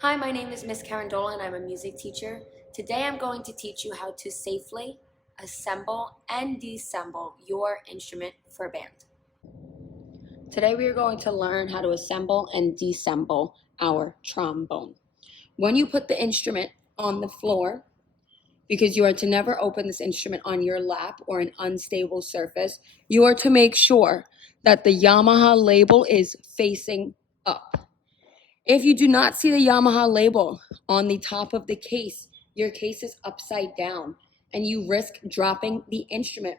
Hi, my name is Miss Carandola and I'm a music teacher. Today I'm going to teach you how to safely assemble and disassemble your instrument for a band. Today we are going to learn how to assemble and disassemble our trombone. When you put the instrument on the floor, because you are to never open this instrument on your lap or an unstable surface, you are to make sure that the Yamaha label is facing up. If you do not see the Yamaha label on the top of the case, your case is upside down and you risk dropping the instrument.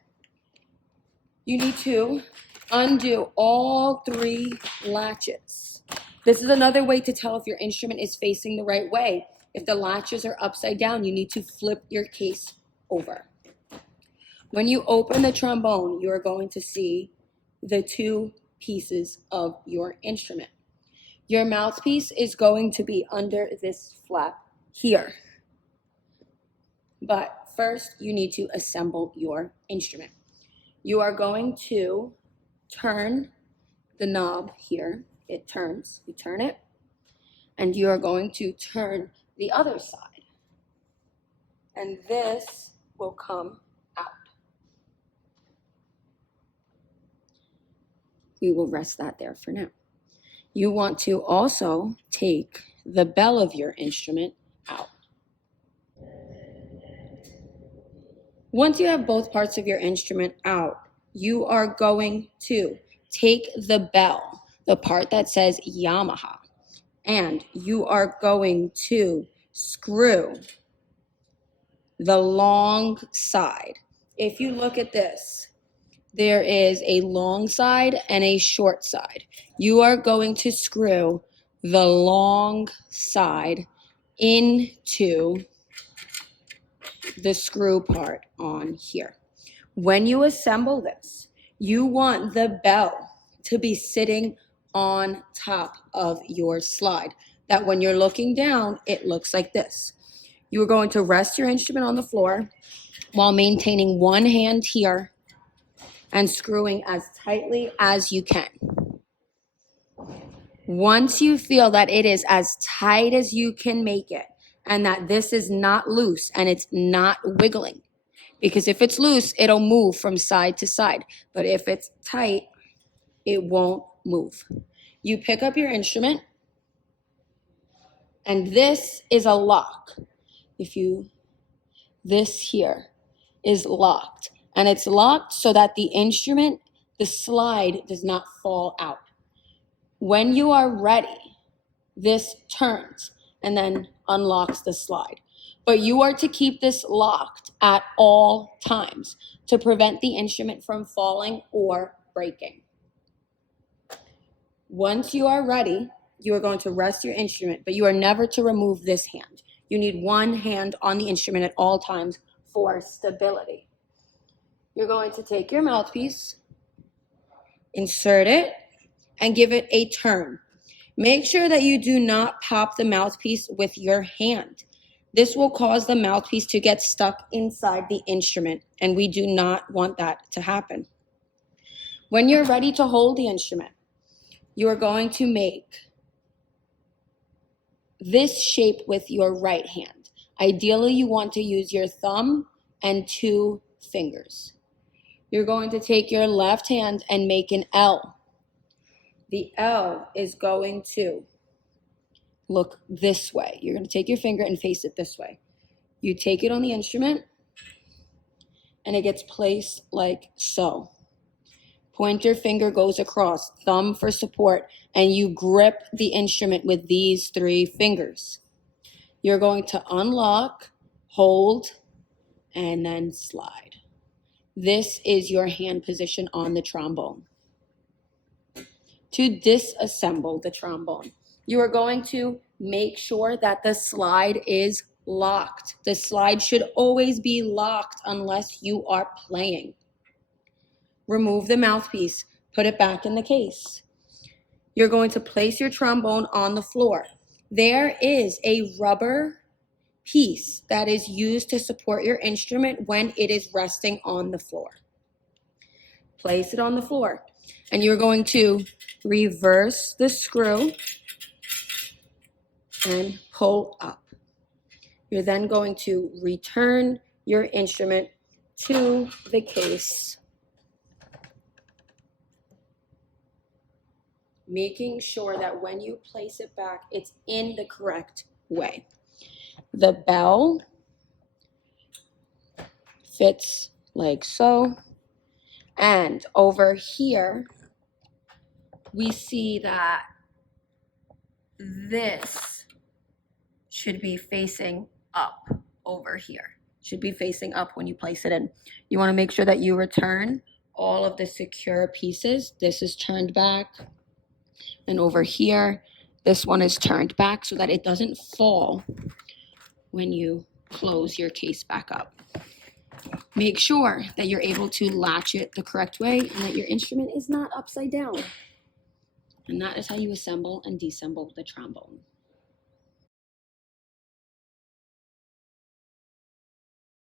You need to undo all three latches. This is another way to tell if your instrument is facing the right way. If the latches are upside down, you need to flip your case over. When you open the trombone, you are going to see the two pieces of your instrument. Your mouthpiece is going to be under this flap here. But first, you need to assemble your instrument. You are going to turn the knob here. It turns. You turn it. And you are going to turn the other side. And this will come out. We will rest that there for now. You want to also take the bell of your instrument out. Once you have both parts of your instrument out, you are going to take the bell, the part that says Yamaha, and you are going to screw the long side. If you look at this, there is a long side and a short side. You are going to screw the long side into the screw part on here. When you assemble this, you want the bell to be sitting on top of your slide. That when you're looking down, it looks like this. You are going to rest your instrument on the floor while maintaining one hand here and screwing as tightly as you can. Once you feel that it is as tight as you can make it and that this is not loose and it's not wiggling, because if it's loose, it'll move from side to side. But if it's tight, it won't move. You pick up your instrument, and this is a lock. This here is locked. And it's locked so that the instrument, the slide, does not fall out. When you are ready, this turns and then unlocks the slide. But you are to keep this locked at all times to prevent the instrument from falling or breaking. Once you are ready, you are going to rest your instrument, but you are never to remove this hand. You need one hand on the instrument at all times for stability. You're going to take your mouthpiece, insert it, and give it a turn. Make sure that you do not pop the mouthpiece with your hand. This will cause the mouthpiece to get stuck inside the instrument, and we do not want that to happen. When you're ready to hold the instrument, you are going to make this shape with your right hand. Ideally, you want to use your thumb and two fingers. You're going to take your left hand and make an L. The L is going to look this way. You're going to take your finger and face it this way. You take it on the instrument, and it gets placed like so. Pointer finger goes across, thumb for support, and you grip the instrument with these three fingers. You're going to unlock, hold, and then slide. This is your hand position on the trombone. To disassemble the trombone, you are going to make sure that the slide is locked. The slide should always be locked unless you are playing. Remove the mouthpiece, put it back in the case. You're going to place your trombone on the floor. There is a rubber piece that is used to support your instrument when it is resting on the floor. Place it on the floor, and you're going to reverse the screw and pull up. You're then going to return your instrument to the case, making sure that when you place it back, it's in the correct way. The bell fits like so. And over here, we see that this should be facing up over here. Should be facing up when you place it in. You want to make sure that you return all of the secure pieces. This is turned back. And over here, this one is turned back so that it doesn't fall when you close your case back up. Make sure that you're able to latch it the correct way and that your instrument is not upside down. And that is how you assemble and deassemble the trombone.